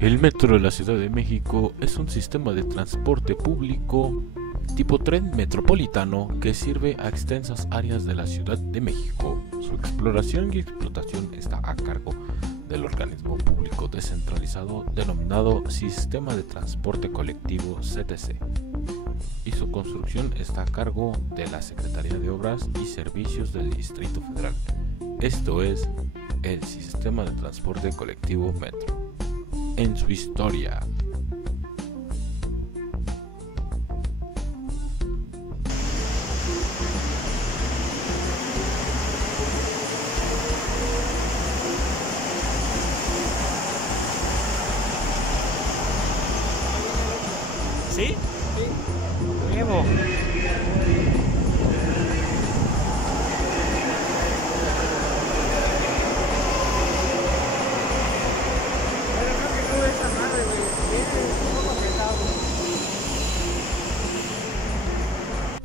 El metro de la Ciudad de México es un sistema de transporte público tipo tren metropolitano que sirve a extensas áreas de la Ciudad de México. Su exploración y explotación está a cargo del organismo público descentralizado denominado Sistema de Transporte Colectivo CTC, y su construcción está a cargo de la Secretaría de Obras y Servicios del Distrito Federal. Esto es el Sistema de Transporte Colectivo Metro. En su historia. ¿Sí? Nuevo.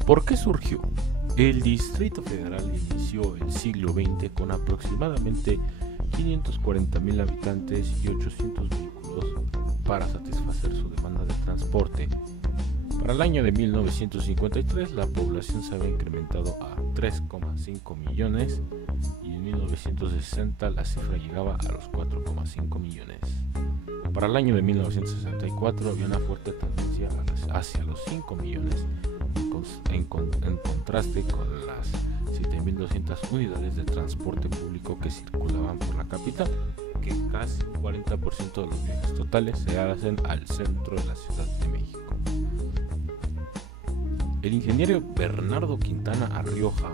¿Por qué surgió? El Distrito Federal inició el siglo XX con aproximadamente 540,000 habitantes y 800 vehículos para satisfacer su demanda de transporte. Para el año de 1953 la población se había incrementado a 3,5 millones y en 1960 la cifra llegaba a los 4,5 millones. Para el año de 1964 había una fuerte tendencia hacia los 5 millones, en contraste con las 7,200 unidades de transporte público que circulaban por la capital, que casi un 40% de los viajes totales se hacen al centro de la Ciudad de México. El ingeniero Bernardo Quintana Arrioja,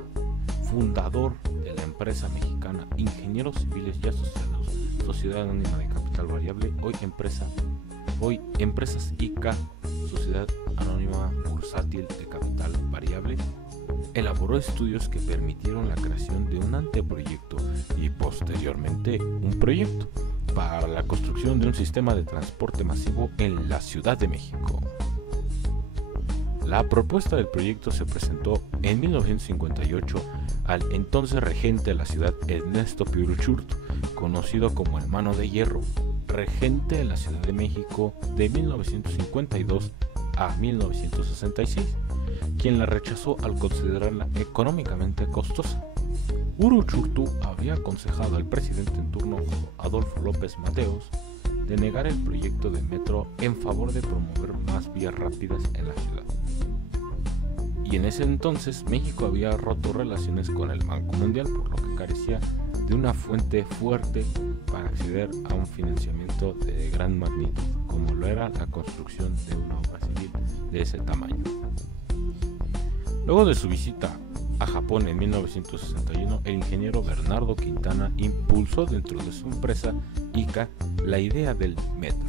fundador de la empresa mexicana Ingenieros Civiles y Asociados, Sociedad Anónima de Capital Variable, hoy Empresas ICA, Sociedad Anónima Bursátil de Capital Variable, elaboró estudios que permitieron la creación de un anteproyecto y posteriormente un proyecto para la construcción de un sistema de transporte masivo en la Ciudad de México. La propuesta del proyecto se presentó en 1958 al entonces regente de la ciudad, Ernesto Pio Uruchurtu, conocido como el Mano de Hierro, regente de la Ciudad de México de 1952 a 1966, quien la rechazó al considerarla económicamente costosa. Uruchurtu había aconsejado al presidente en turno, Adolfo López Mateos, de negar el proyecto de metro en favor de promover más vías rápidas en la ciudad. Y en ese entonces México había roto relaciones con el Banco Mundial, por lo que carecía de una fuente fuerte para acceder a un financiamiento de gran magnitud, como lo era la construcción de una obra civil de ese tamaño. Luego de su visita a Japón en 1961, el ingeniero Bernardo Quintana impulsó dentro de su empresa ICA la idea del metro.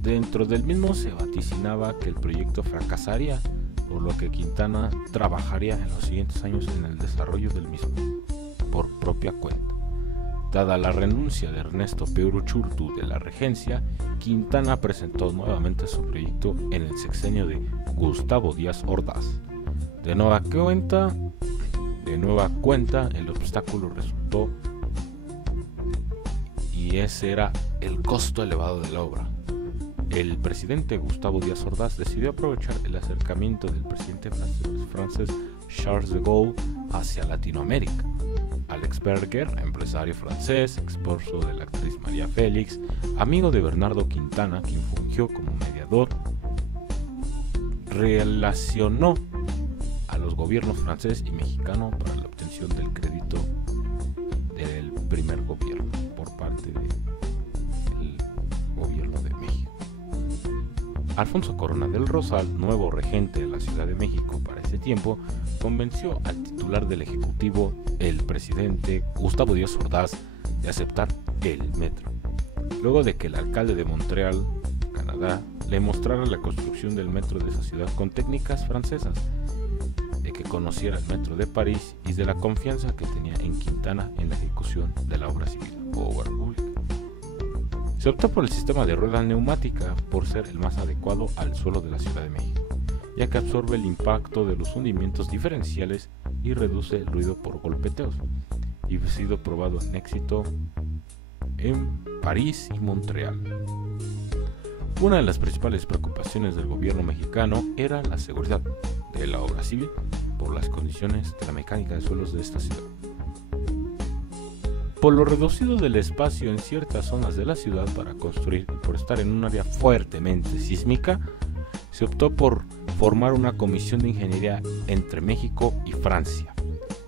Dentro del mismo se vaticinaba que el proyecto fracasaría, por lo que Quintana trabajaría en los siguientes años en el desarrollo del mismo, por propia cuenta. Dada la renuncia de Ernesto Pio Uruchurtu de la regencia, Quintana presentó nuevamente su proyecto en el sexenio de Gustavo Díaz Ordaz. De nueva cuenta, el obstáculo resultó, y ese era el costo elevado de la obra. El presidente Gustavo Díaz Ordaz decidió aprovechar el acercamiento del presidente francés Charles de Gaulle hacia Latinoamérica. Alex Berger, empresario francés, esposo de la actriz María Félix, amigo de Bernardo Quintana, quien fungió como mediador, relacionó a los gobiernos francés y mexicano para la obtención del crédito del primer gobierno por parte del gobierno de México. Alfonso Corona del Rosal, nuevo regente de la Ciudad de México para ese tiempo, convenció al titular del Ejecutivo, el presidente Gustavo Díaz Ordaz, de aceptar el metro, luego de que el alcalde de Montreal, Canadá, le mostrara la construcción del metro de esa ciudad con técnicas francesas, de que conociera el metro de París y de la confianza que tenía en Quintana en la ejecución de la obra civil o obra pública. Se optó por el sistema de rueda neumática por ser el más adecuado al suelo de la Ciudad de México, ya que absorbe el impacto de los hundimientos diferenciales y reduce el ruido por golpeteos, y ha sido probado en éxito en París y Montreal. Una de las principales preocupaciones del gobierno mexicano era la seguridad de la obra civil por las condiciones de la mecánica de suelos de esta ciudad. Por lo reducido del espacio en ciertas zonas de la ciudad para construir y por estar en un área fuertemente sísmica, se optó por formar una comisión de ingeniería entre México y Francia,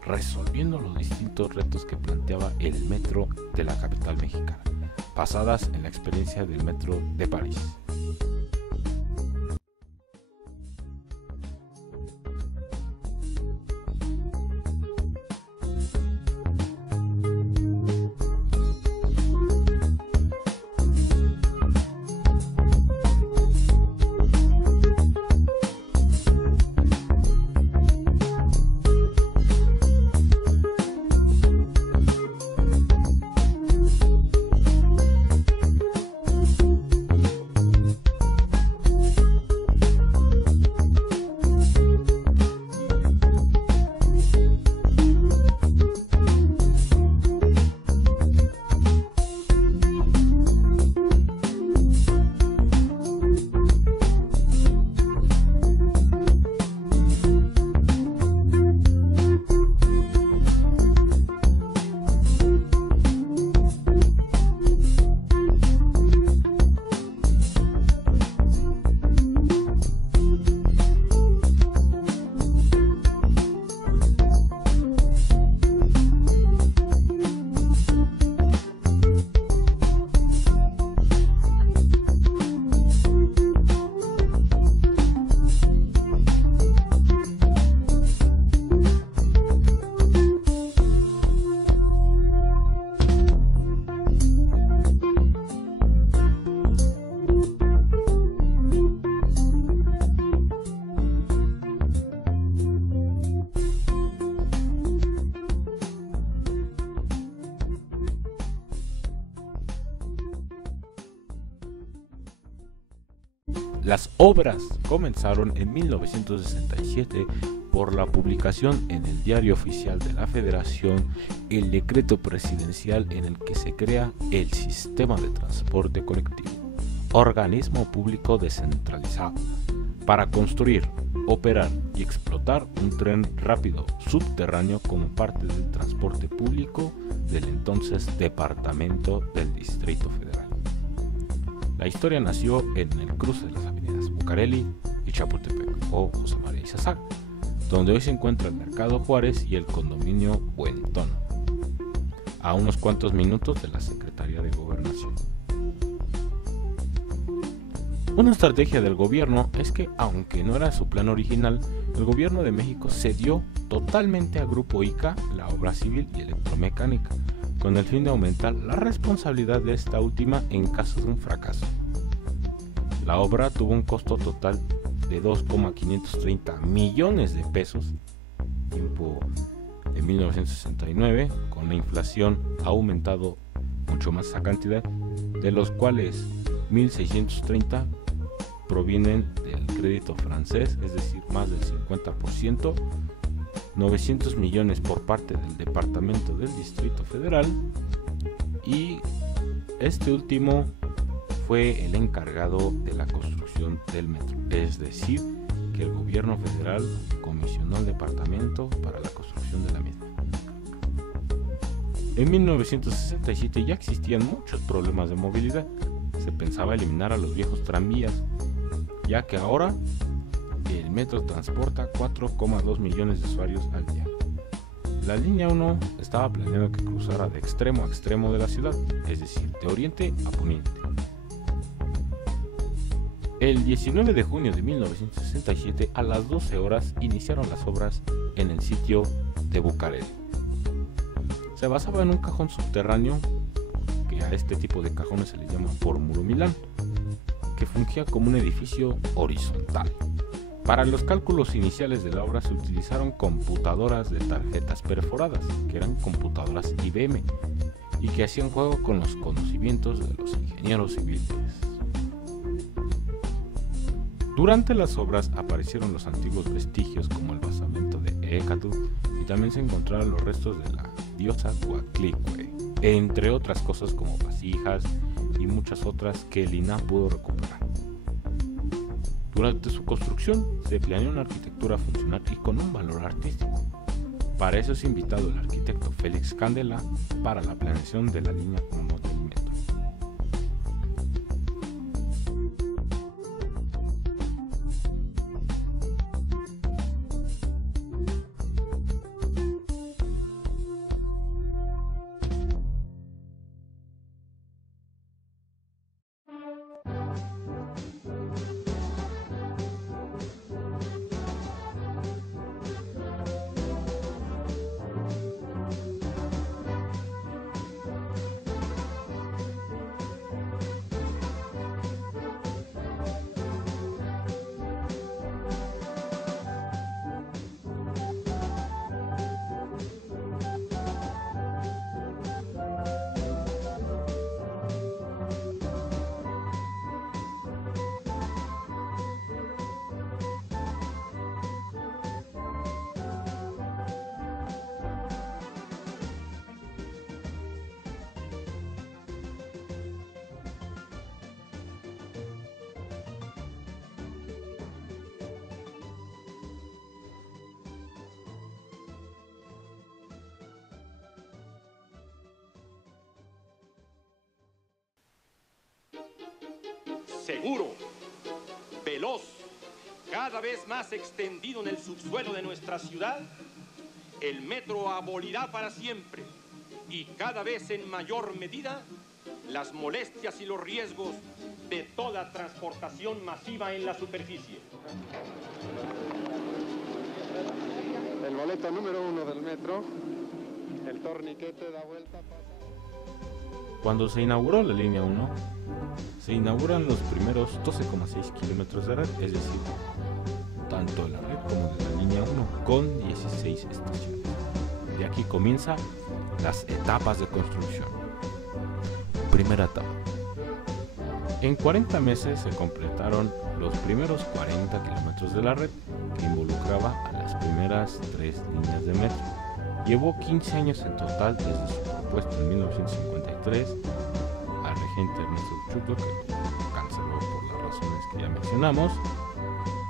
resolviendo los distintos retos que planteaba el metro de la capital mexicana, basadas en la experiencia del metro de París. Las obras comenzaron en 1967 por la publicación en el Diario Oficial de la Federación el decreto presidencial en el que se crea el Sistema de Transporte Colectivo, organismo público descentralizado, para construir, operar y explotar un tren rápido subterráneo como parte del transporte público del entonces Departamento del Distrito Federal. La historia nació en el cruce de las avenidas Bucareli y Chapultepec, o José María Izazaga, donde hoy se encuentra el Mercado Juárez y el condominio Buen Tono, a unos cuantos minutos de la Secretaría de Gobernación. Una estrategia del gobierno es que, aunque no era su plan original, el gobierno de México cedió totalmente a Grupo ICA la obra civil y electromecánica, con el fin de aumentar la responsabilidad de esta última en caso de un fracaso. La obra tuvo un costo total de 2,530 millones de pesos, tiempo de 1969, con la inflación ha aumentado mucho más esa cantidad, de los cuales 1.630 provienen del crédito francés, es decir, más del 50%, 900 millones por parte del Departamento del Distrito Federal, y este último fue el encargado de la construcción del metro, es decir, que el gobierno federal comisionó al departamento para la construcción de la misma. En 1967 ya existían muchos problemas de movilidad. Se pensaba eliminar a los viejos tranvías, ya que ahora el metro transporta 4,2 millones de usuarios al día. La línea 1 estaba planeado que cruzara de extremo a extremo de la ciudad, es decir, de oriente a poniente. El 19 de junio de 1967 a las 12 horas iniciaron las obras en el sitio de Bucareli. Se basaba en un cajón subterráneo, que a este tipo de cajones se le llama Fórmula Milán, que fungía como un edificio horizontal. Para los cálculos iniciales de la obra se utilizaron computadoras de tarjetas perforadas, que eran computadoras IBM, y que hacían juego con los conocimientos de los ingenieros civiles. Durante las obras aparecieron los antiguos vestigios como el basamento de Hécatu, y también se encontraron los restos de la diosa Coatlicue, entre otras cosas como vasijas y muchas otras que el INAH pudo recuperar. Durante su construcción se planeó una arquitectura funcional y con un valor artístico. Para eso es invitado el arquitecto Félix Candela para la planeación de la línea 1 del metro. Seguro, veloz, cada vez más extendido en el subsuelo de nuestra ciudad, el metro abolirá para siempre y cada vez en mayor medida las molestias y los riesgos de toda transportación masiva en la superficie. El boleto número 1 del metro, el torniquete da vuelta. Cuando se inauguró la línea 1, se inauguran los primeros 12,6 kilómetros de red, es decir, tanto de la red como de la línea 1, con 16 estaciones. De aquí comienzan las etapas de construcción. Primera etapa. En 40 meses se completaron los primeros 40 kilómetros de la red, que involucraba a las primeras 3 líneas de metro. Llevó 15 años en total desde su propuesta en 1953 al regente Ernesto Uchuto, que lo canceló por las razones que ya mencionamos,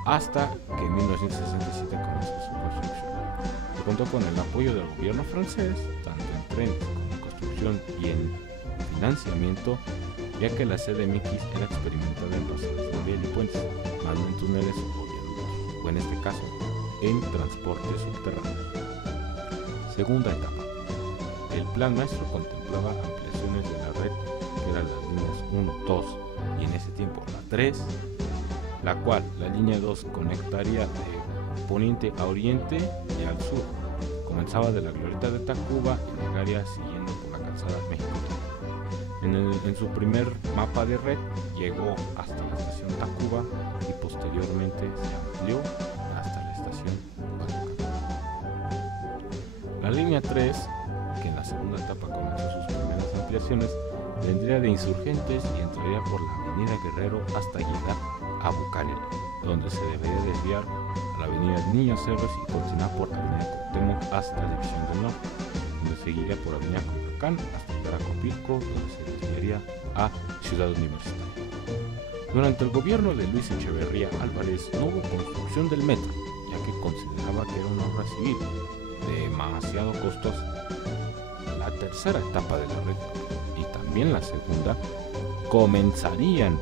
hasta que en 1967 comenzó su construcción. Se contó con el apoyo del gobierno francés, tanto en trenes como en construcción y en financiamiento, ya que la CDMX era experimentada en pasajes de riel y puentes, más no en túneles o viaductos, o en este caso, en transportes subterráneos. Segunda etapa. El plan maestro contemplaba ampliaciones de la red, que eran las líneas 1, 2 y en ese tiempo la 3, la cual la línea 2 conectaría de poniente a oriente y al sur. Comenzaba de la glorieta de Tacuba y llegaría siguiendo por la calzada México. En su primer mapa de red llegó hasta la estación Tacuba y posteriormente se amplió hasta la estación Guadalupe. La línea 3, que en la segunda etapa comenzó sus primeras ampliaciones, vendría de Insurgentes y entraría por la avenida Guerrero hasta llegar a Bucareli, donde se debería desviar a la avenida Niños Héroes y continuar por la avenida Cuauhtémoc hasta la División del Norte, donde seguiría por avenida Coyoacán hasta llegar a Copilco, donde se desviaría a Ciudad Universitaria. Durante el gobierno de Luis Echeverría Álvarez no hubo construcción del metro, ya que consideraba que era una obra civil demasiado costosa. La tercera etapa de la red y también la segunda comenzarían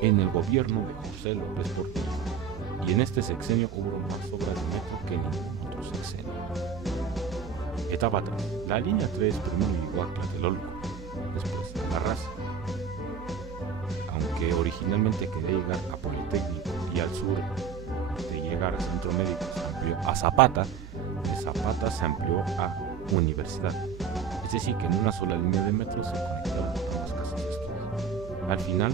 en el gobierno de José López Portillo, y en este sexenio hubo más obras de metro que en ningún otro sexenio. Etapa 3. La línea 3 primero llegó a Tlatelolco, después a La Raza. Aunque originalmente quería llegar a Politécnico y al sur de llegar al Centro Médico se amplió a Zapata, de Zapata se amplió a Universidad. Es decir, que en una sola línea de metro se conectaban ambas casas de estudio. Al final,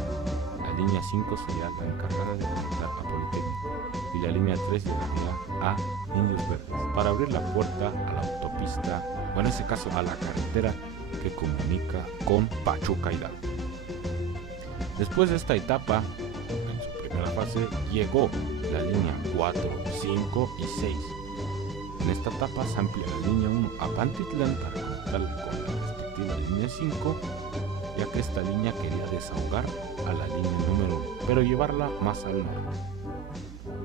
la línea 5 sería la encargada de conectar a Politécnico y la línea 3 llegaría a Indios Verdes para abrir la puerta a la autopista, o en ese caso a la carretera que comunica con Pachuca Hidalgo. Después de esta etapa, en su primera fase, llegó la línea 4, 5 y 6. En esta etapa se amplía la línea 1 a Pantitlán para conectarla con la respectiva línea 5 ya que esta línea quería desahogar a la línea número 1, pero llevarla más al norte.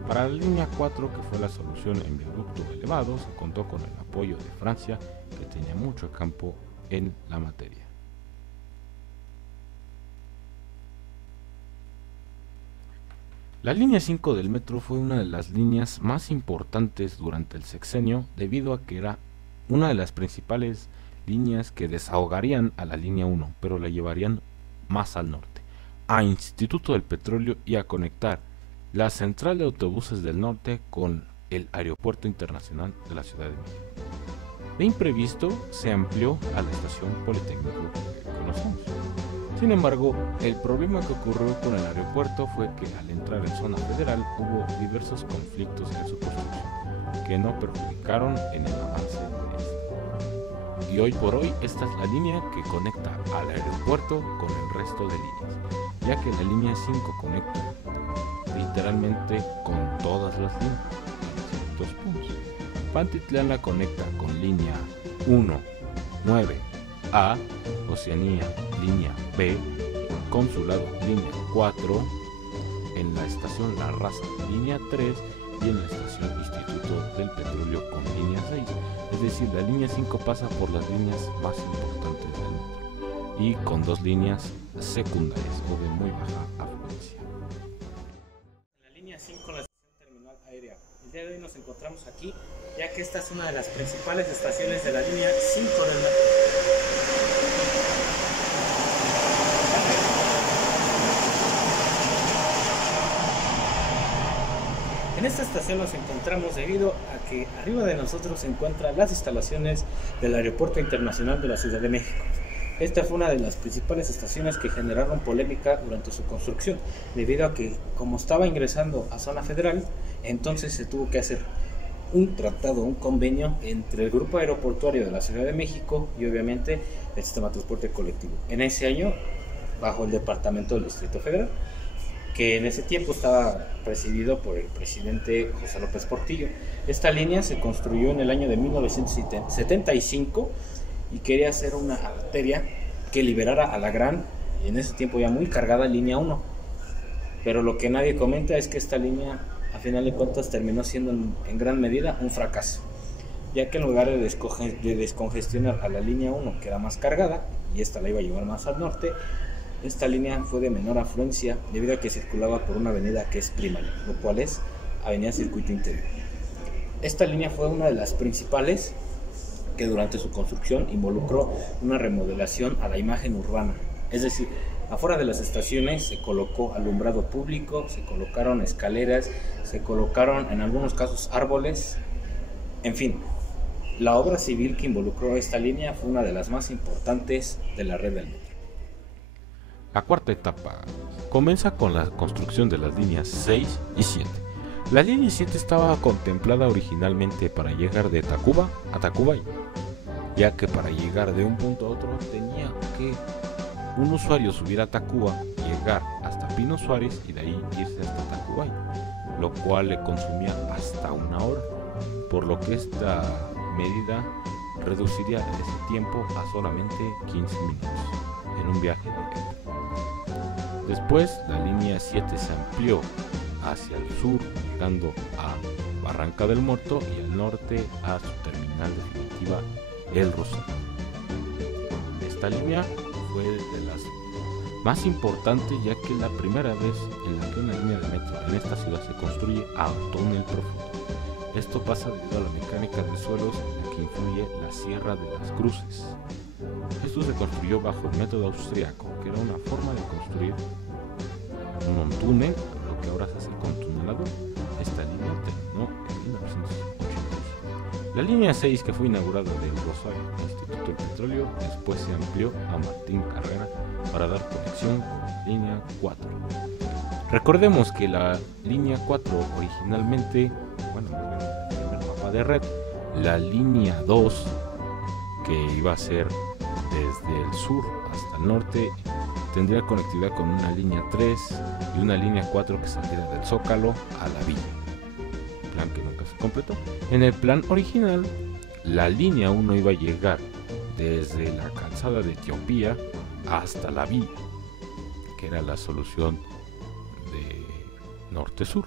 Para la línea 4, que fue la solución en viaducto elevado, se contó con el apoyo de Francia, que tenía mucho campo en la materia. La línea 5 del metro fue una de las líneas más importantes durante el sexenio, debido a que era una de las principales líneas que desahogarían a la línea 1, pero la llevarían más al norte, a Instituto del Petróleo y a conectar la central de autobuses del norte con el Aeropuerto Internacional de la Ciudad de México. De imprevisto se amplió a la estación Politécnico que conocemos. Sin embargo, el problema que ocurrió con el aeropuerto fue que al entrar en zona federal hubo diversos conflictos en su construcción, que no perjudicaron en el avance de esta. Y hoy por hoy esta es la línea que conecta al aeropuerto con el resto de líneas, ya que la línea 5 conecta literalmente con todas las líneas en ciertos puntos. Pantitlán la conecta con línea 1, 9, A, Oceanía, línea B, Consulado, línea 4, en la estación La Raza, línea 3, y en la estación Instituto del Petróleo con línea 6. Es decir, la línea 5 pasa por las líneas más importantes del metro y con dos líneas secundarias o de muy baja afluencia. La línea 5, la estación terminal aérea. El día de hoy nos encontramos aquí, ya que esta es una de las principales estaciones de la línea 5 del metro. En esta estación nos encontramos debido a que arriba de nosotros se encuentran las instalaciones del Aeropuerto Internacional de la Ciudad de México. Esta fue una de las principales estaciones que generaron polémica durante su construcción, debido a que como estaba ingresando a zona federal, entonces se tuvo que hacer un tratado, un convenio entre el Grupo Aeroportuario de la Ciudad de México y obviamente el sistema de transporte colectivo. En ese año, bajo el Departamento del Distrito Federal, que en ese tiempo estaba presidido por el presidente José López Portillo. Esta línea se construyó en el año de 1975 y quería ser una arteria que liberara a la gran, y en ese tiempo ya muy cargada, línea 1. Pero lo que nadie comenta es que esta línea, a final de cuentas, terminó siendo en gran medida un fracaso, ya que en lugar de descongestionar a la línea 1, que era más cargada, y esta la iba a llevar más al norte, esta línea fue de menor afluencia debido a que circulaba por una avenida que es primaria, lo cual es Avenida Circuito Interior. Esta línea fue una de las principales que durante su construcción involucró una remodelación a la imagen urbana. Es decir, afuera de las estaciones se colocó alumbrado público, se colocaron escaleras, se colocaron en algunos casos árboles, en fin. La obra civil que involucró esta línea fue una de las más importantes de la red del metro. La cuarta etapa comienza con la construcción de las líneas 6 y 7. La línea 7 estaba contemplada originalmente para llegar de Tacuba a Tacubay, ya que para llegar de un punto a otro tenía que un usuario subir a Tacuba, llegar hasta Pino Suárez y de ahí irse hasta Tacubay, lo cual le consumía hasta una hora, por lo que esta medida reduciría ese tiempo a solamente 15 minutos en un viaje directo. Después la línea 7 se amplió hacia el sur, llegando a Barranca del Muerto y al norte a su terminal definitiva El Rosario. Esta línea fue de las más importantes, ya que es la primera vez en la que una línea de metro en esta ciudad se construye a túnel profundo. Esto pasa debido a la mecánica de suelos en la que influye la Sierra de las Cruces. Esto se construyó bajo el método austriaco, que era una forma de construir un túnel, lo que ahora se hace con tunelador. Esta línea terminó en 1982. La línea 6, que fue inaugurada del Rosario Instituto del Petróleo, después se amplió a Martín Carrera para dar conexión con la línea 4. Recordemos que la línea 4 originalmente, bueno, el primer mapa de red, la línea 2, que iba a ser desde el sur hasta el norte, tendría conectividad con una línea 3 y una línea 4 que saliera del Zócalo a la villa, plan que nunca se completó. En el plan original, la línea 1 iba a llegar desde la calzada de Etiopía hasta la villa, que era la solución de norte-sur.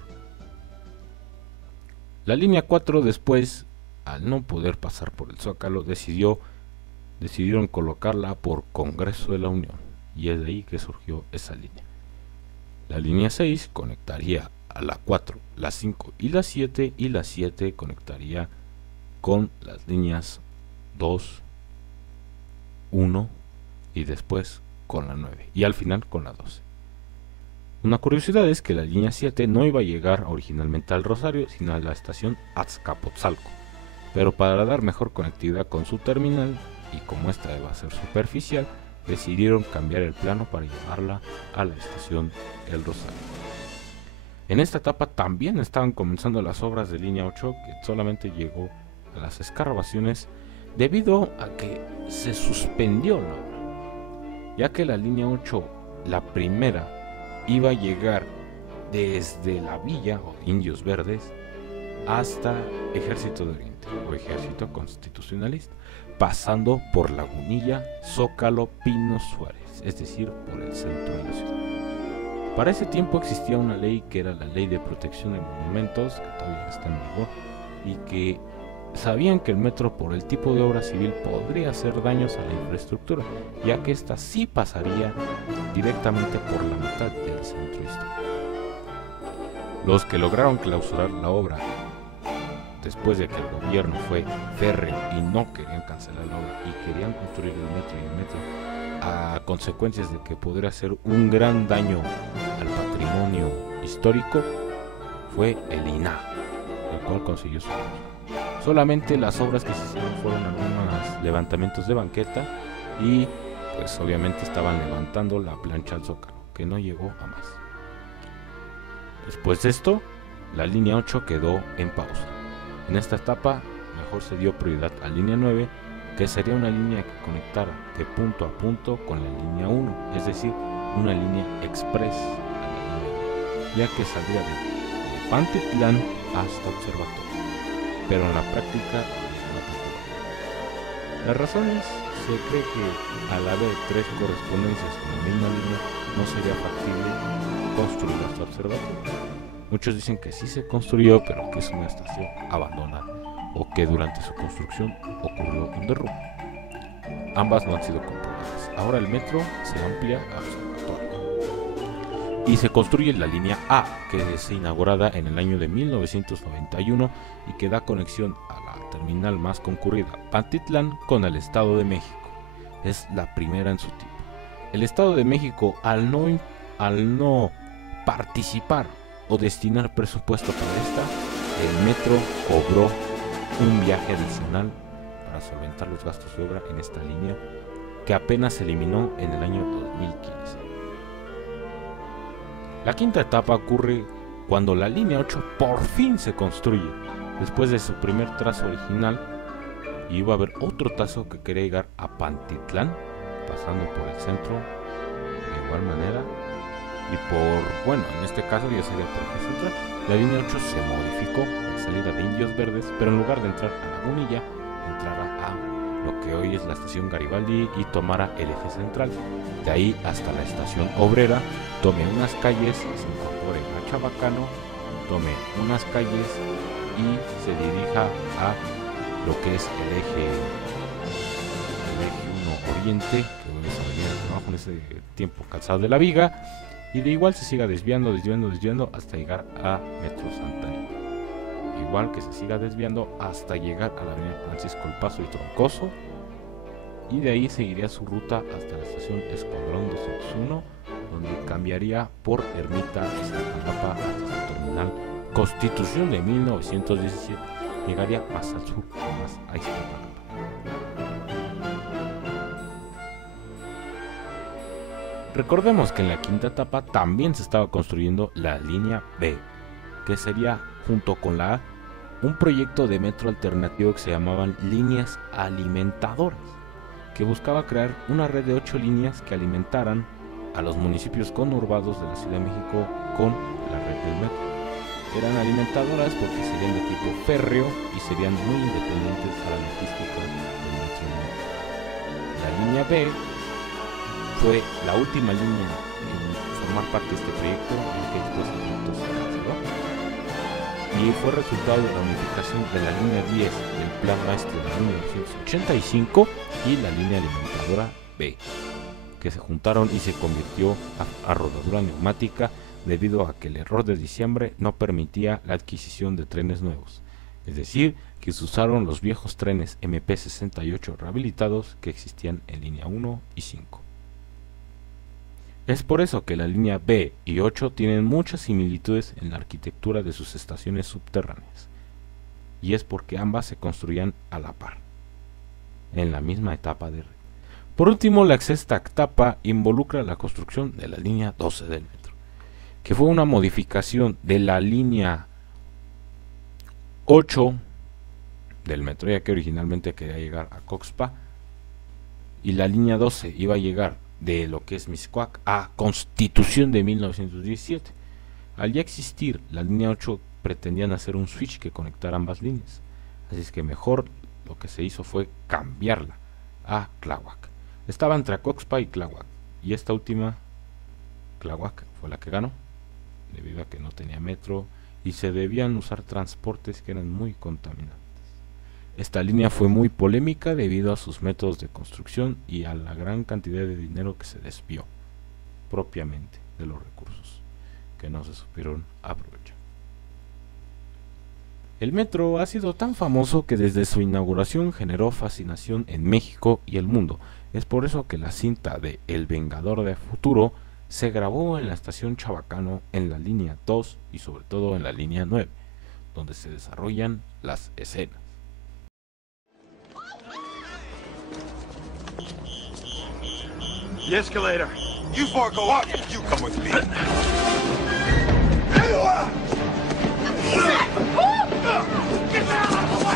La línea 4 después, al no poder pasar por el Zócalo, decidieron colocarla por Congreso de la Unión, y es de ahí que surgió esa línea. La línea 6 conectaría a la 4, la 5 y la 7, y la 7 conectaría con las líneas 2, 1 y después con la 9 y al final con la 12. Una curiosidad es que la línea 7 no iba a llegar originalmente al Rosario, sino a la estación Azcapotzalco, pero para dar mejor conectividad con su terminal, y como esta iba a ser superficial, decidieron cambiar el plano para llevarla a la estación El Rosario. En esta etapa también estaban comenzando las obras de línea 8, que solamente llegó a las escarbaciones debido a que se suspendió la obra, ya que la línea 8, la primera, iba a llegar desde la villa o Indios Verdes hasta Ejército de Oriente o Ejército Constitucionalista, pasando por Lagunilla, Zócalo, Pino Suárez, es decir, por el centro de la ciudad. Para ese tiempo existía una ley que era la Ley de Protección de Monumentos, que todavía está en vigor, y que sabían que el metro, por el tipo de obra civil, podría hacer daños a la infraestructura, ya que ésta sí pasaría directamente por la mitad del centro histórico. Los que lograron clausurar la obra, después de que el gobierno fue férreo y no querían cancelar la obra y querían construir el metro, y el metro, a consecuencias de que podría hacer un gran daño al patrimonio histórico, fue el INAH, el cual consiguió su obra. Solamente las obras que se hicieron fueron algunos levantamientos de banqueta y pues obviamente estaban levantando la plancha al Zócalo, que no llegó a más. Después de esto, la línea 8 quedó en pausa. En esta etapa mejor se dio prioridad a línea 9, que sería una línea que conectara de punto a punto con la línea 1, es decir, una línea express a la línea 1, ya que saldría de Pantitlán hasta Observatorio, pero en la práctica no ocurrió. Las razones: se cree que al haber 3 correspondencias con la misma línea no sería factible construir hasta Observatorio. Muchos dicen que sí se construyó, pero que es una estación abandonada, o que durante su construcción ocurrió un derrumbe. Ambas no han sido comprobadas. Ahora el metro se amplia a Observatorio y se construye la línea A, que es inaugurada en el año de 1991 y que da conexión a la terminal más concurrida, Pantitlán, con el Estado de México. Es la primera en su tipo. El Estado de México, al no participar o destinar presupuesto para esta, el metro cobró un viaje adicional para solventar los gastos de obra en esta línea, que apenas se eliminó en el año 2015. La quinta etapa ocurre cuando la línea 8 por fin se construye. Después de su primer trazo original, iba a haber otro trazo que quería llegar a Pantitlán, pasando por el centro de igual manera, y en este caso ya sería por Eje Central. La línea 8 se modificó en salida de Indios Verdes, pero en lugar de entrar a Lagunilla, entrara a lo que hoy es la estación Garibaldi y tomara el Eje Central. De ahí hasta la estación Obrera, tome unas calles, se incorpore a Chabacano, tome unas calles y se dirija a lo que es el eje 1 Oriente, que hoy es Avenida Trabajo, en ese tiempo Calzada de la Viga, y de igual se siga desviando hasta llegar a Metro Santa Ana. Igual que se siga desviando hasta llegar a la Avenida Francisco El Paso y Troncoso, y de ahí seguiría su ruta hasta la estación Escuadrón 201, donde cambiaría por Ermita y Santa hasta su terminal Constitución de 1917. Llegaría más al sur, más a Iztapalapa. Recordemos que en la quinta etapa también se estaba construyendo la línea B, que sería, junto con la A, un proyecto de metro alternativo que se llamaban líneas alimentadoras, que buscaba crear una red de 8 líneas que alimentaran a los municipios conurbados de la Ciudad de México con la red del metro. Eran alimentadoras porque serían de tipo férreo y serían muy independientes a la logística del metro. La línea B fue la última línea en formar parte de este proyecto, ya que después el proyecto se canceló, y fue resultado de la unificación de la línea 10 del Plan Maestro de 1985 y la línea alimentadora B, que se juntaron y se convirtió a rodadura neumática debido a que el error de diciembre no permitía la adquisición de trenes nuevos, es decir, que se usaron los viejos trenes MP68 rehabilitados que existían en línea 1 y 5. Es por eso que la línea B y 8 tienen muchas similitudes en la arquitectura de sus estaciones subterráneas, y es porque ambas se construían a la par, en la misma etapa de red. Por último, la sexta etapa involucra la construcción de la línea 12 del metro, que fue una modificación de la línea 8 del metro, ya que originalmente quería llegar a Coxpa, y la línea 12 iba a llegar de lo que es Mixcoac a Constitución de 1917. Al ya existir la línea 8, pretendían hacer un switch que conectara ambas líneas, así es que mejor lo que se hizo fue cambiarla a Tláhuac. Estaba entre Coxpa y Tláhuac, y esta última, Tláhuac, fue la que ganó, debido a que no tenía metro y se debían usar transportes que eran muy contaminantes. Esta línea fue muy polémica debido a sus métodos de construcción y a la gran cantidad de dinero que se desvió propiamente de los recursos que no se supieron aprovechar. El metro ha sido tan famoso que desde su inauguración generó fascinación en México y el mundo. Es por eso que la cinta de El Vengador del Futuro se grabó en la estación Chabacano, en la línea 2 y sobre todo en la línea 9, donde se desarrollan las escenas. The escalator. You four go up. You come with me. Get out of the way!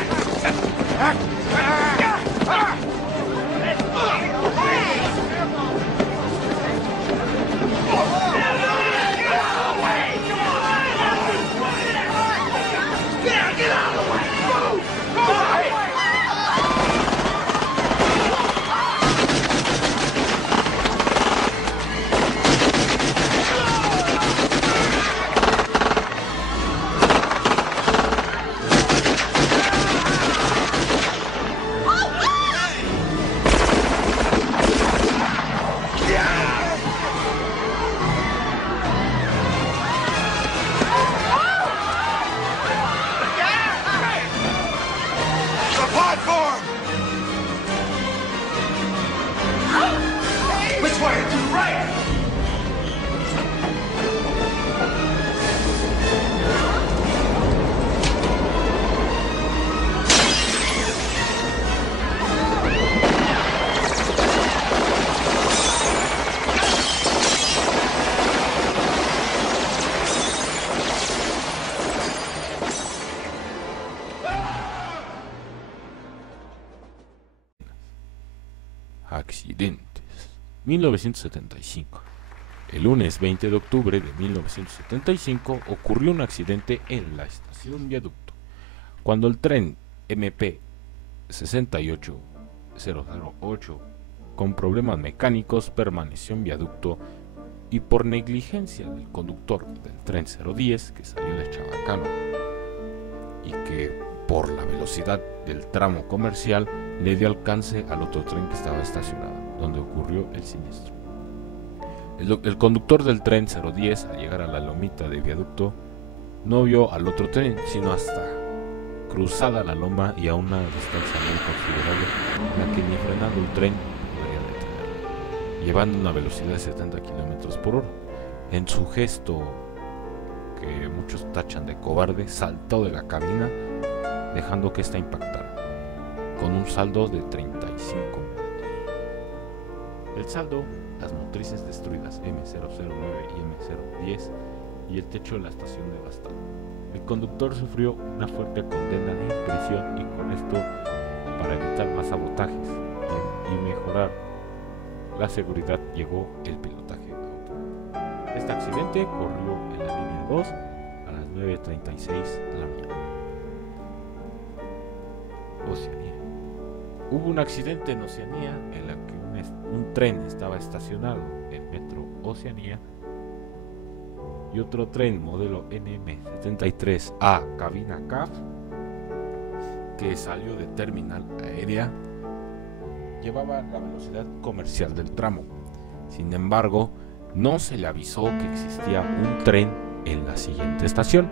Accidentes. 1975. El lunes 20 de octubre de 1975 ocurrió un accidente en la estación Viaducto, cuando el tren MP 68008 con problemas mecánicos permaneció en Viaducto y por negligencia del conductor del tren 010 que salió de Chabacano y que por la velocidad del tramo comercial le dio alcance al otro tren que estaba estacionado, donde ocurrió el siniestro. El conductor del tren 010, al llegar a la lomita de Viaducto, no vio al otro tren, sino hasta cruzada la loma y a una distancia muy considerable, en la que ni frenando el tren podría detenerlo, llevando una velocidad de 70 km por hora. En su gesto, que muchos tachan de cobarde, saltó de la cabina, dejando que ésta impactara, con un saldo de 35 metros. El saldo, las motrices destruidas M009 y M010 y el techo de la estación devastado. El conductor sufrió una fuerte condena de prisión y con esto, para evitar más sabotajes y mejorar la seguridad, llegó el pilotaje automático. Este accidente ocurrió en la línea 2 a las 9:36 de la mañana. Oceanía. Hubo un accidente en Oceanía en la que un un tren estaba estacionado en Metro Oceanía y otro tren modelo NM73A cabina CAF que salió de terminal aérea llevaba la velocidad comercial del tramo. Sin embargo, no se le avisó que existía un tren en la siguiente estación,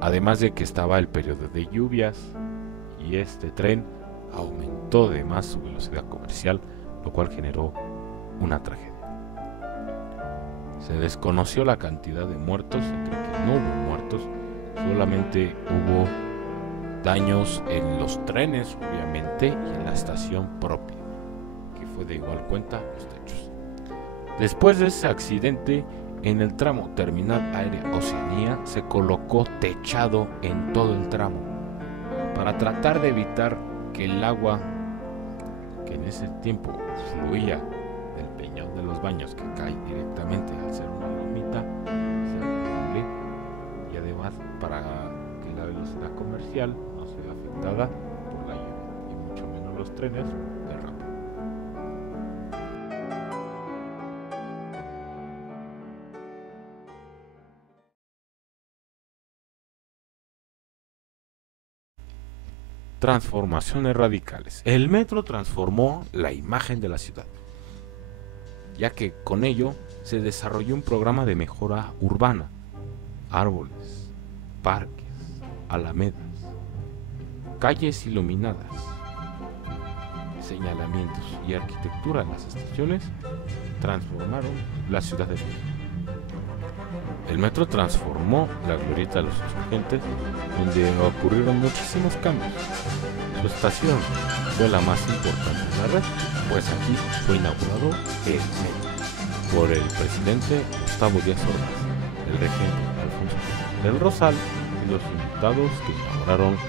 además de que estaba el periodo de lluvias y este tren aumentó de más su velocidad comercial, lo cual generó una tragedia. Se desconoció la cantidad de muertos, se cree que no hubo muertos, solamente hubo daños en los trenes, obviamente, y en la estación propia, que fue de igual cuenta los techos. Después de ese accidente, en el tramo Terminal Aérea Oceanía se colocó techado en todo el tramo para tratar de evitar que el agua que en ese tiempo fluía del peñón de los baños, que cae directamente al ser una lomita, se acumule, y además para que la velocidad comercial no se vea afectada por la lluvia y mucho menos los trenes derrapen. Transformaciones radicales. El metro transformó la imagen de la ciudad, ya que con ello se desarrolló un programa de mejora urbana, árboles, parques, alamedas, calles iluminadas, señalamientos y arquitectura en las estaciones transformaron la ciudad de México. El metro transformó la glorieta de los insurgentes, donde ocurrieron muchísimos cambios. Su estación fue la más importante de la red, pues aquí fue inaugurado el metro por el presidente Gustavo Díaz Ordaz, el regente Alfonso del Rosal y los invitados que inauguraron la red.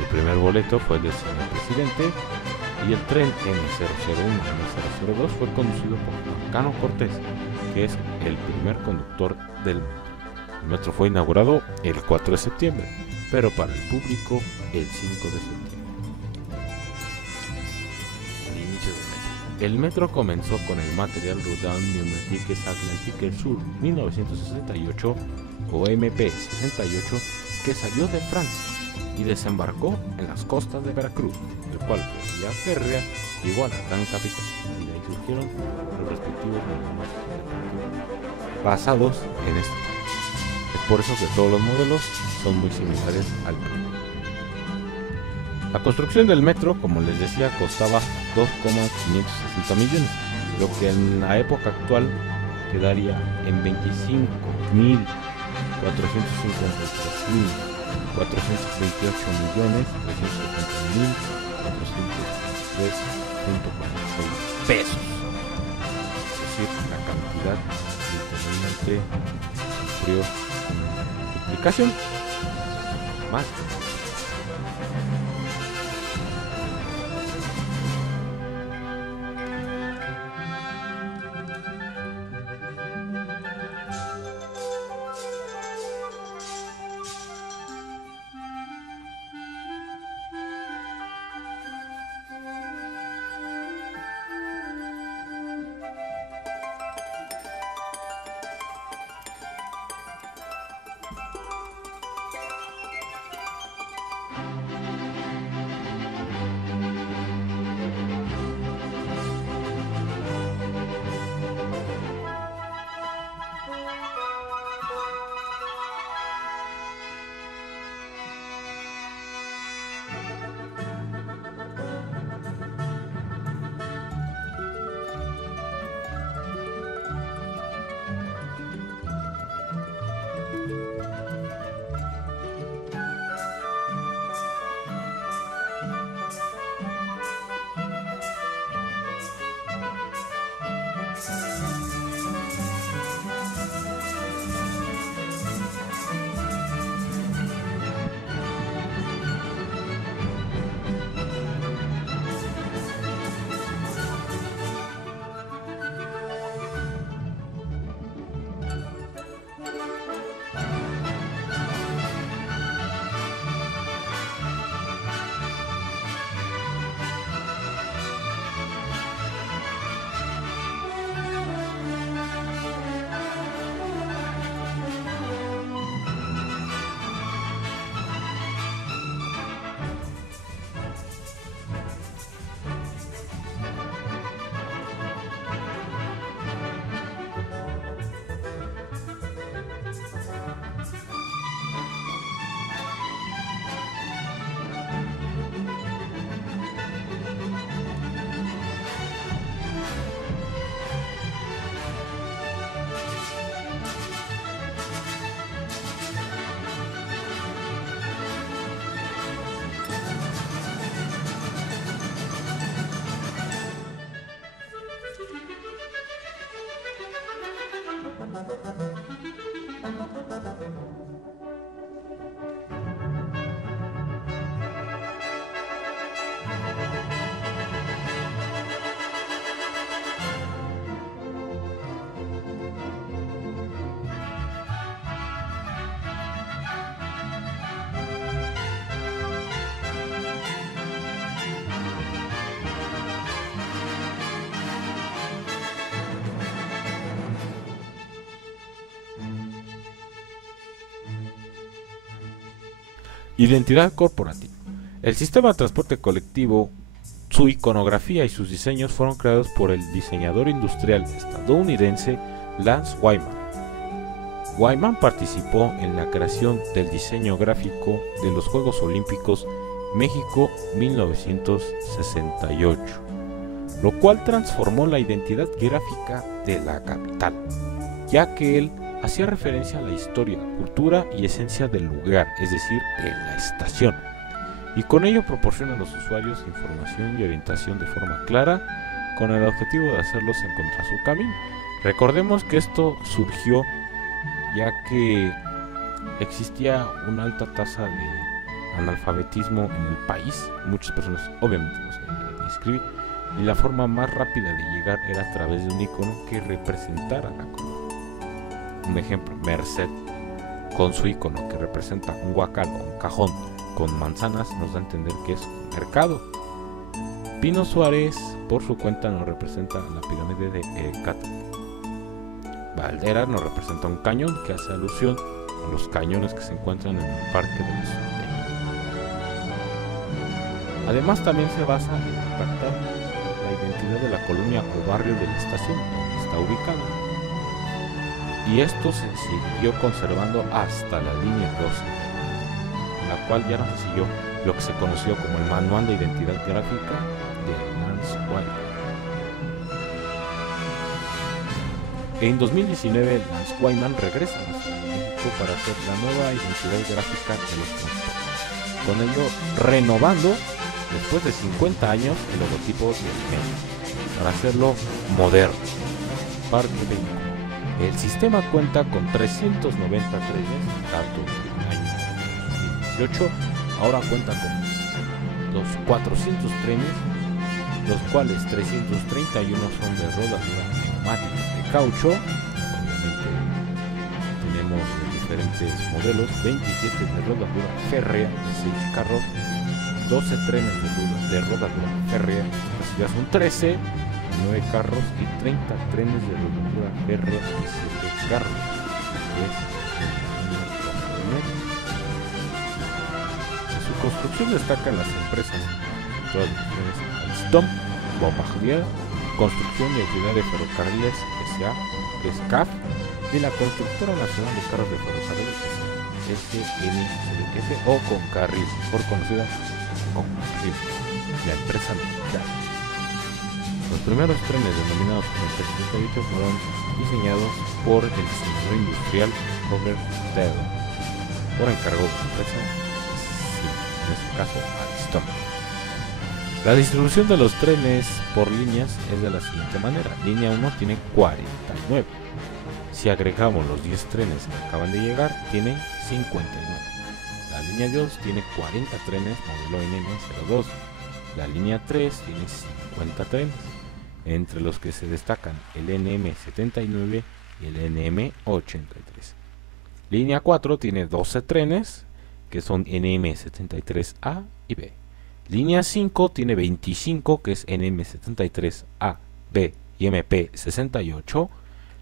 El primer boleto fue el del señor presidente y el tren M001 y M002 fue conducido por Juan Cano Cortés, que es el primer conductor del metro. El metro fue inaugurado el 4 de septiembre, pero para el público el 5 de septiembre. El inicio del metro. El metro comenzó con el material Rodin Pneumatiques Atlantique Sur 1968 o MP68, que salió de Francia y desembarcó en las costas de Veracruz, el cual por vía férrea llegó a la gran capital, y de ahí surgieron los respectivos modelos basados en este. Es por eso que todos los modelos son muy similares al primero. La construcción del metro, como les decía, costaba 2,560 millones, lo que en la época actual quedaría en 25.458.370.403.46 pesos. Es decir, la cantidad literalmente sufrió duplicación. Más. Identidad corporativa. El sistema de transporte colectivo, su iconografía y sus diseños fueron creados por el diseñador industrial estadounidense Lance Wyman. Wyman participó en la creación del diseño gráfico de los Juegos Olímpicos México 1968, lo cual transformó la identidad gráfica de la capital, ya que él hacía referencia a la historia, cultura y esencia del lugar, es decir, de la estación, y con ello proporciona a los usuarios información y orientación de forma clara, con el objetivo de hacerlos encontrar su camino. Recordemos que esto surgió ya que existía una alta tasa de analfabetismo en el país, muchas personas obviamente no sabían ni escribir, y la forma más rápida de llegar era a través de un icono que representara la colonia. Un ejemplo, Merced, con su icono que representa un huacal o un cajón con manzanas, nos da a entender que es un mercado. Pino Suárez, por su cuenta, nos representa la pirámide de Ecatl. Valdera nos representa un cañón que hace alusión a los cañones que se encuentran en el parque de la ciudad. Además, también se basa en impactar la identidad de la colonia o barrio de la estación donde está ubicada. Y esto se siguió conservando hasta la línea 12, la cual ya nos siguió lo que se conoció como el Manual de Identidad Gráfica de Lance Wyman. En 2019, Lance Wyman regresa a la Ciudad de México para hacer la nueva identidad gráfica de los transportes, con ello renovando, después de 50 años, el logotipo del metro, para hacerlo moderno. Parque Vehículo. El sistema cuenta con 390 trenes, tanto en el año 2018, ahora cuenta con los 400 trenes, los cuales 331 son de rodadura neumática de caucho. Obviamente tenemos diferentes modelos, 27 de rodadura férrea de 6 carros, 12 trenes de rodadura férrea, así ya son 13, 9 carros y 30 trenes de rodadura férrea y 7 carros. En su construcción destacan las empresas todas las trenes Alstom, Bombardier, Construcción y Actividad de Ferrocarriles S.A., que es CAF, y la Constructora Nacional de Carros de Ferrocarriles SNCF o Concarril, por conocida como Concarril, la empresa mexicana. Los primeros trenes denominados como Intercity fueron diseñados por el diseñador industrial Robert Taylor, por encargo de la empresa, en este caso Alstom. La distribución de los trenes por líneas es de la siguiente manera. Línea 1 tiene 49. Si agregamos los 10 trenes que acaban de llegar, tienen 59. La línea 2 tiene 40 trenes modelo NM02. La línea 3 tiene 50 trenes, entre los que se destacan el NM79 y el NM83. Línea 4 tiene 12 trenes, que son NM73A y B. Línea 5 tiene 25, que es NM73A, B y MP68.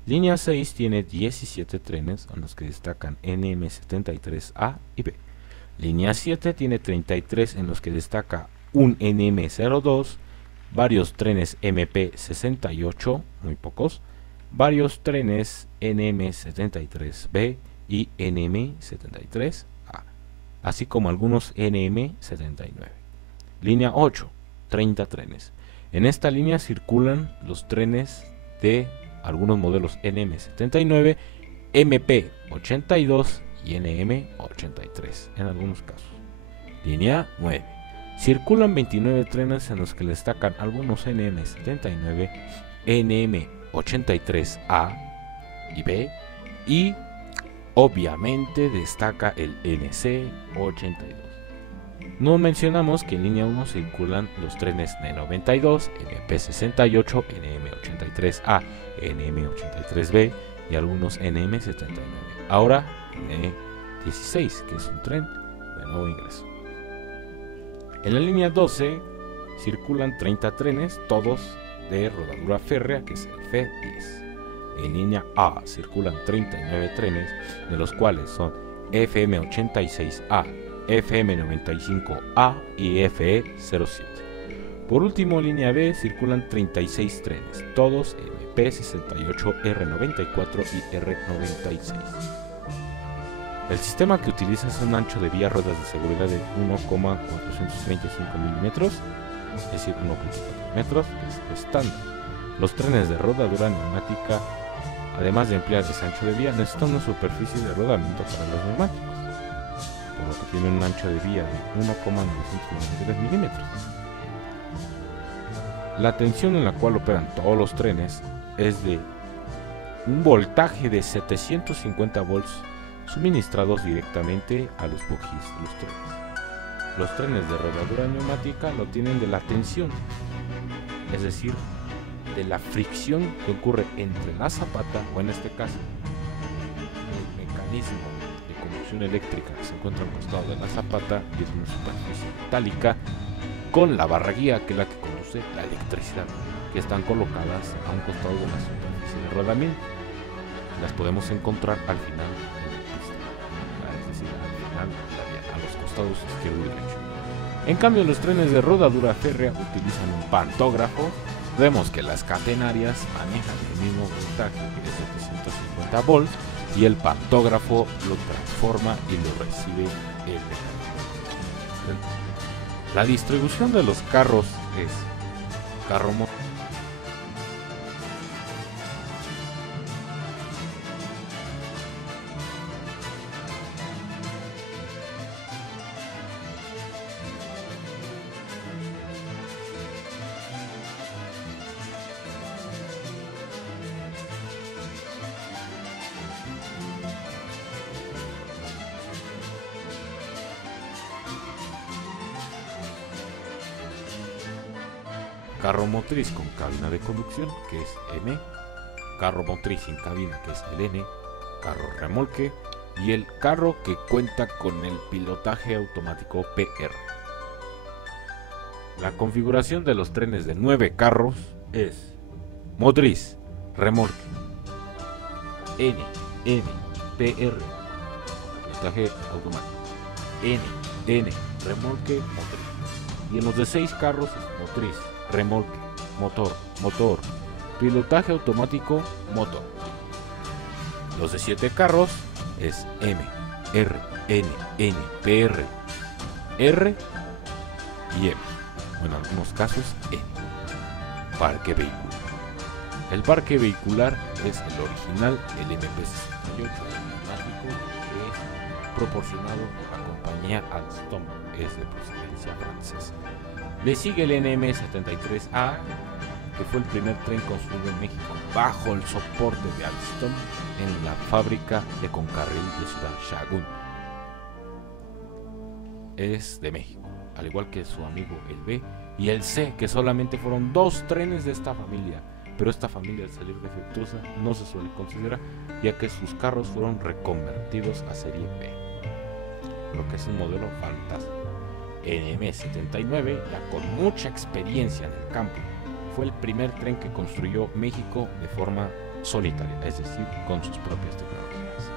Línea 6 tiene 17 trenes, en los que destacan NM73A y B. Línea 7 tiene 33, en los que destaca un NM02, varios trenes MP68, muy pocos, varios trenes NM73B y NM73A, así como algunos NM79. Línea 8, 30 trenes. En esta línea circulan los trenes de algunos modelos NM79, MP82 y NM83 en algunos casos. Línea 9. Circulan 29 trenes, en los que destacan algunos NM79, NM83A y B, y obviamente destaca el NC82. No mencionamos que en línea 1 circulan los trenes N92, MP68, NM83A, NM83B y algunos NM79. Ahora N16, que es un tren de nuevo ingreso. En la línea 12 circulan 30 trenes, todos de rodadura férrea, que es el F10. En línea A circulan 39 trenes, de los cuales son FM86A, FM95A y FE07. Por último, en línea B circulan 36 trenes, todos MP68, R94 y R96. El sistema que utiliza es un ancho de vía ruedas de seguridad de 1,435 milímetros, es decir, 1,4 metros, que es estándar. Los trenes de rodadura neumática, además de emplear ese ancho de vía, necesitan una superficie de rodamiento para los neumáticos, por lo que tienen un ancho de vía de 1,993 milímetros. La tensión en la cual operan todos los trenes es de un voltaje de 750 volts suministrados directamente a los bogies de los trenes. Los trenes de rodadura neumática lo tienen de la tensión, es decir, de la fricción que ocurre entre la zapata, o en este caso el mecanismo de conducción eléctrica que se encuentra al costado de la zapata, y es una superficie metálica, con la barra guía, que es la que conduce la electricidad, que están colocadas a un costado de la superficie de rodamiento. Las podemos encontrar al final de la pista, es decir, al final de la vía, a los costados izquierdo y derecho. En cambio, los trenes de rodadura férrea utilizan un pantógrafo. Vemos que las catenarias manejan el mismo voltaje, que es 750 volts, y el pantógrafo lo transforma y lo recibe el mecanismo. La distribución de los carros es carro carro motriz con cabina de conducción, que es M, carro motriz sin cabina, que es el N, carro remolque, y el carro que cuenta con el pilotaje automático PR. La configuración de los trenes de 9 carros es motriz, remolque, N, PR, pilotaje automático, N, remolque, motriz. Y en los de 6 carros es motriz, remolque, motor, pilotaje automático, motor. Los de 7 carros es M, R, N, PR, R y M, o en algunos casos N. Parque vehicular. El parque vehicular es el original, el MP68 neumático, que es proporcionado por la compañía Alstom, es de procedencia francesa. Le sigue el NM73A, que fue el primer tren construido en México bajo el soporte de Alstom en la fábrica de Concarril de Ciudad Sahagún. Es de México, al igual que su amigo el B y el C, que solamente fueron 2 trenes de esta familia, pero esta familia, al salir defectuosa, no se suele considerar, ya que sus carros fueron reconvertidos a serie B, lo que es un modelo fantástico. NM79, ya con mucha experiencia en el campo, fue el primer tren que construyó México de forma solitaria, es decir, con sus propias tecnologías.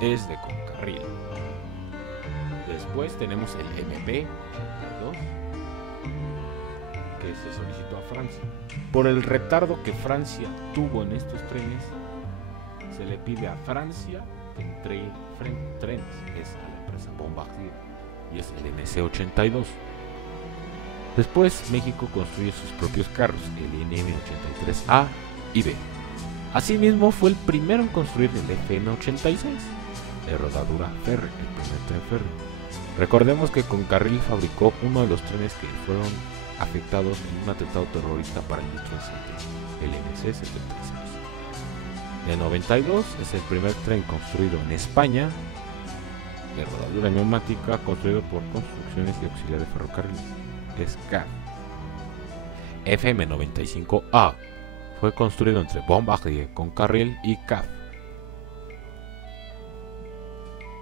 Es de Concarril. Después tenemos el MP2, que se solicitó a Francia. Por el retardo que Francia tuvo en estos trenes, se le pide a Francia que entregue trenes, es a la empresa Bombardier, y es el NC82. Después México construye sus propios carros, el NM83A y B. Asimismo fue el primero en construir el FM86, de rodadura férrea, el primer tren férreo. Recordemos que Concarril fabricó uno de los trenes que fueron afectados en un atentado terrorista para el 2007, el MC-76. El 92 es el primer tren construido en España, de rodadura neumática, construido por Construcciones y Auxiliar de Ferrocarriles, es CAF. FM95A fue construido entre Bombardier, Concarril y CAF.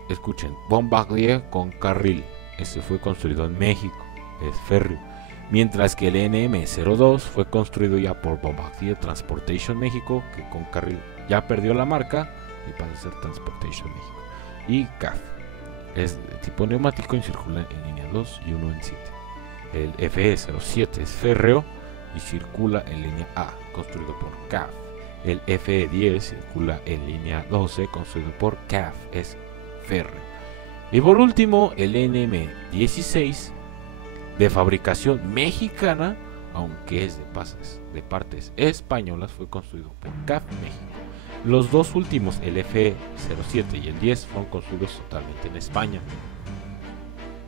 Escuchen, Bombardier, Concarril, ese fue construido en México, es férreo, mientras que el NM02 fue construido ya por Bombardier Transportation México, que Concarril ya perdió la marca y pasa a ser Transportation México, y CAF. es de tipo neumático y circula en línea 2 y 1 en 7. El FE07 es férreo y circula en línea A, construido por CAF. El FE10 circula en línea 12, construido por CAF, es férreo. Y por último, el NM16, de fabricación mexicana, aunque es de partes españolas, fue construido por CAF México. Los dos últimos, el FE07 y el 10, fueron construidos totalmente en España.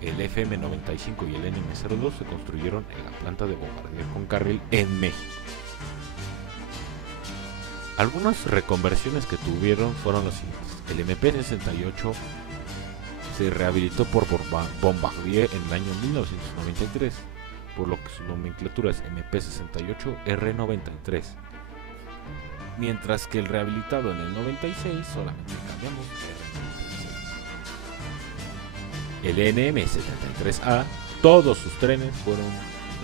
El FM95 y el NM02 se construyeron en la planta de bombardeo con carril en México. Algunas reconversiones que tuvieron fueron las siguientes. El MP68 se rehabilitó por Bombardier en el año 1993, por lo que su nomenclatura es MP68R93. Mientras que el rehabilitado en el 96 solamente cambiamos R96. El NM73A, todos sus trenes fueron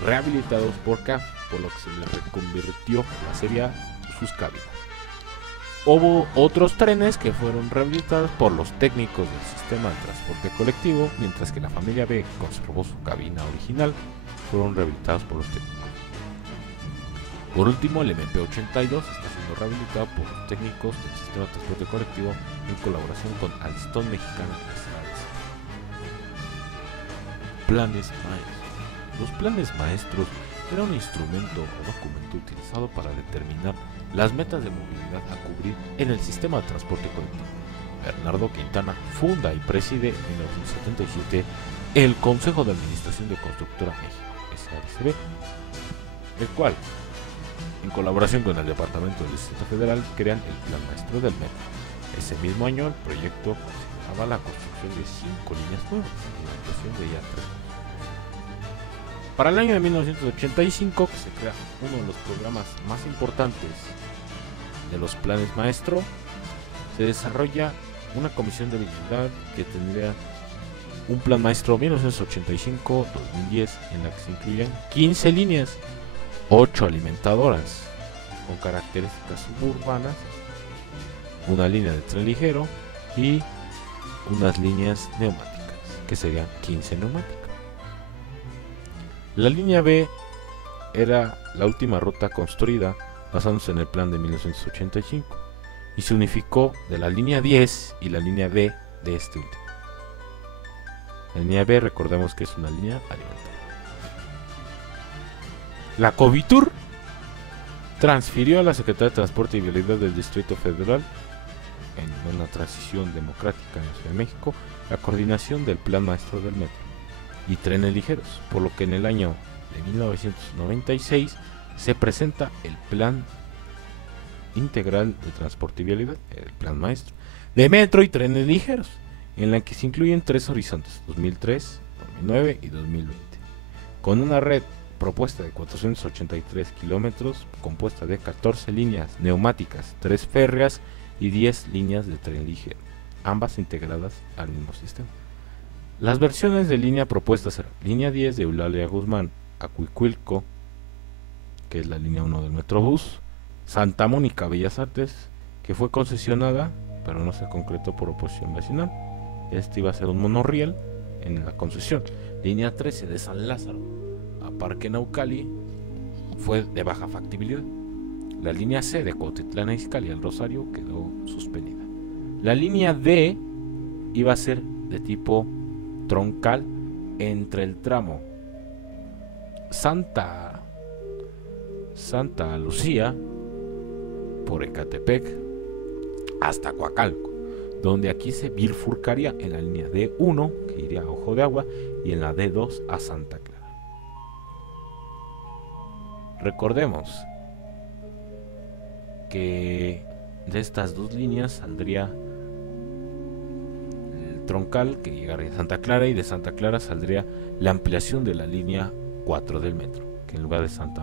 rehabilitados por CAF, por lo que se le reconvirtió la serie A sus cabinas. Hubo otros trenes que fueron rehabilitados por los técnicos del sistema de transporte colectivo, mientras que la familia B conservó su cabina original, fueron rehabilitados por los técnicos. Por último, el MP82 está siendo rehabilitado por los técnicos del sistema de transporte colectivo en colaboración con Alstom Mexicana y SADC. Planes maestros. Los planes maestros era un instrumento o documento utilizado para determinar las metas de movilidad a cubrir en el sistema de transporte colectivo. Bernardo Quintana funda y preside en 1977 el Consejo de Administración de Constructora México, SADCB, el cual, en colaboración con el Departamento del Distrito Federal, crean el Plan Maestro del Metro. Ese mismo año el proyecto consideraba la construcción de 5 líneas nuevas y la ampliación de ya 3. Para el año de 1985 se crea uno de los programas más importantes de los planes maestro. Se desarrolla una comisión de habilidad que tendría un plan maestro 1985-2010 en la que se incluyen 15 líneas, 8 alimentadoras con características suburbanas, una línea de tren ligero y unas líneas neumáticas, que serían 15 neumáticas. La línea B era la última ruta construida basándose en el plan de 1985 y se unificó de la línea 10 y la línea D de este último. La línea B, recordemos que es una línea alimentaria. La Covitur transfirió a la Secretaría de Transporte y Vialidad del Distrito Federal, en una transición democrática en la Ciudad de México, la coordinación del Plan Maestro del Metro y trenes ligeros, por lo que en el año de 1996 se presenta el Plan Integral de Transporte y Vialidad, el Plan Maestro de Metro y trenes ligeros, en la que se incluyen 3 horizontes, 2003, 2009 y 2020, con una red propuesta de 483 kilómetros, compuesta de 14 líneas neumáticas, 3 férreas y 10 líneas de tren ligero, ambas integradas al mismo sistema. Las versiones de línea propuestas eran línea 10 de Eulalia Guzmán a Cuicuilco, que es la línea 1 del Metrobús, Santa Mónica Bellas Artes, que fue concesionada pero no se concretó por oposición vecinal. Este iba a ser un monorriel en la concesión. Línea 13 de San Lázaro a Parque Naucali fue de baja factibilidad. La línea C de Cuautitlán a Izcalli al Rosario quedó suspendida. La línea D iba a ser de tipo troncal entre el tramo Santa Lucía por Ecatepec hasta Coacalco, donde aquí se bifurcaría en la línea D1 que iría a Ojo de Agua y en la D2 a Santa Clara. Recordemos que de estas dos líneas saldría el troncal que llegaría a Santa Clara, y de Santa Clara saldría la ampliación de la línea 4 del metro, que en lugar de San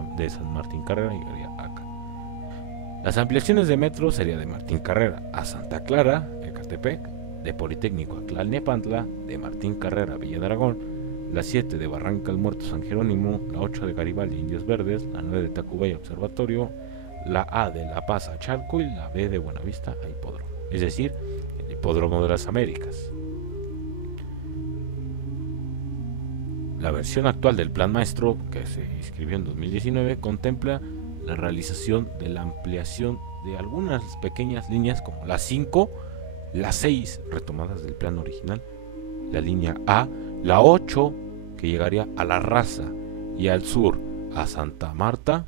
Martín Carrera llegaría acá. Las ampliaciones de metro sería de Martín Carrera a Santa Clara, Ecatepec, de Politécnico a Tlalnepantla, de Martín Carrera a Villa de Aragón, la 7 de Barranca del Muerto San Jerónimo, la 8 de Garibaldi Indios Verdes, la 9 de Tacubaya Observatorio, la A de La Paz a Chalco y la B de Buenavista a Hipódromo, es decir, el Hipódromo de las Américas. La versión actual del Plan Maestro, que se inscribió en 2019, contempla la realización de la ampliación de algunas pequeñas líneas como la 5, la 6 retomadas del plan original, la línea A, la 8 que llegaría a La Raza y al sur a Santa Marta,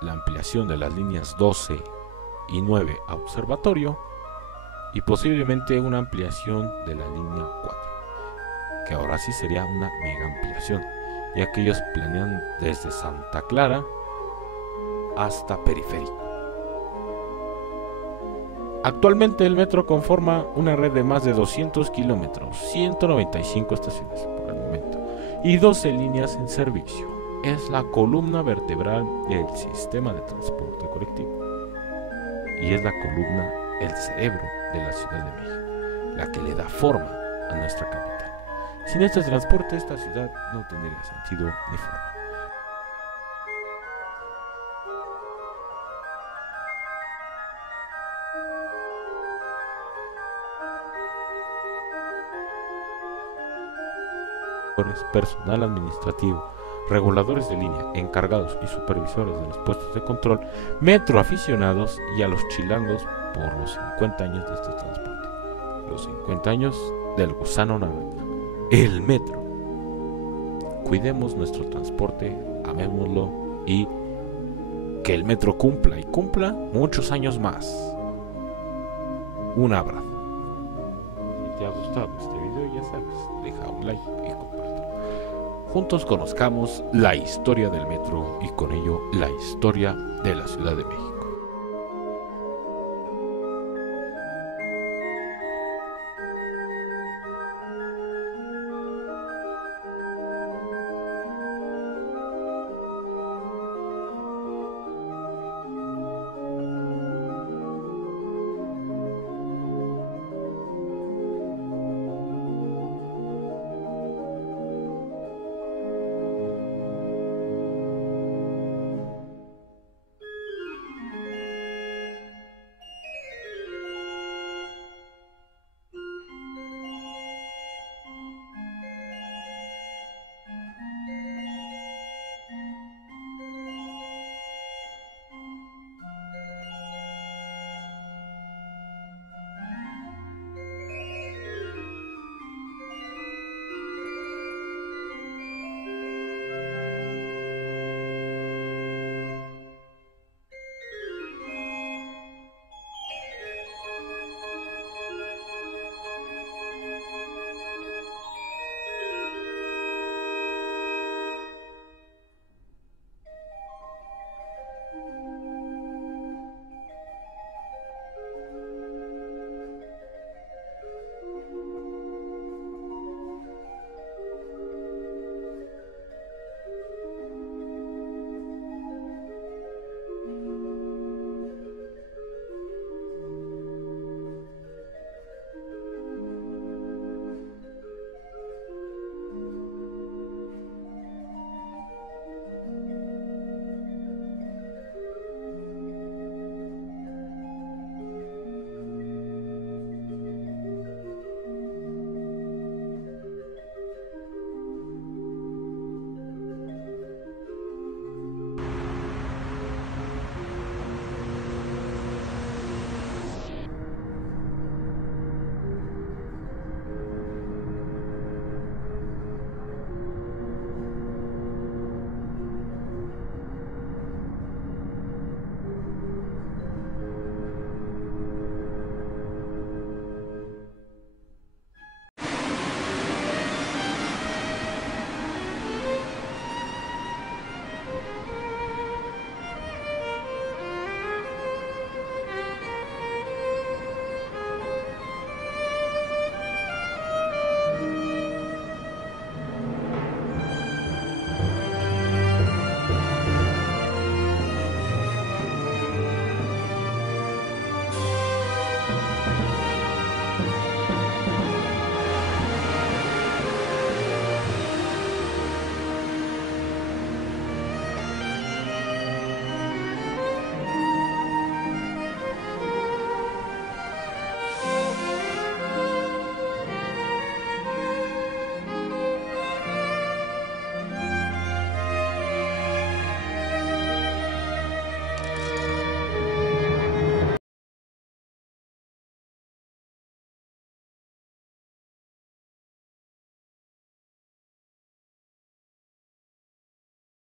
la ampliación de las líneas 12 y 9 a Observatorio y posiblemente una ampliación de la línea 4, que ahora sí sería una mega ampliación, ya que ellos planean desde Santa Clara hasta Periférico. Actualmente el metro conforma una red de más de 200 kilómetros, 195 estaciones por el momento y 12 líneas en servicio. Es la columna vertebral del sistema de transporte colectivo y es la columna, el cerebro de la Ciudad de México, la que le da forma a nuestra capital. Sin este transporte esta ciudad no tendría sentido ni forma. Personal administrativo, reguladores de línea, encargados y supervisores de los puestos de control, metro aficionados y a los chilangos por los 50 años de este transporte, los 50 años del gusano naranja, el metro. Cuidemos nuestro transporte, amémoslo y que el metro cumpla y cumpla muchos años más. Un abrazo. Si te ha gustado este video, ya sabes, deja un like y comparte. Juntos conozcamos la historia del metro y con ello la historia de la Ciudad de México.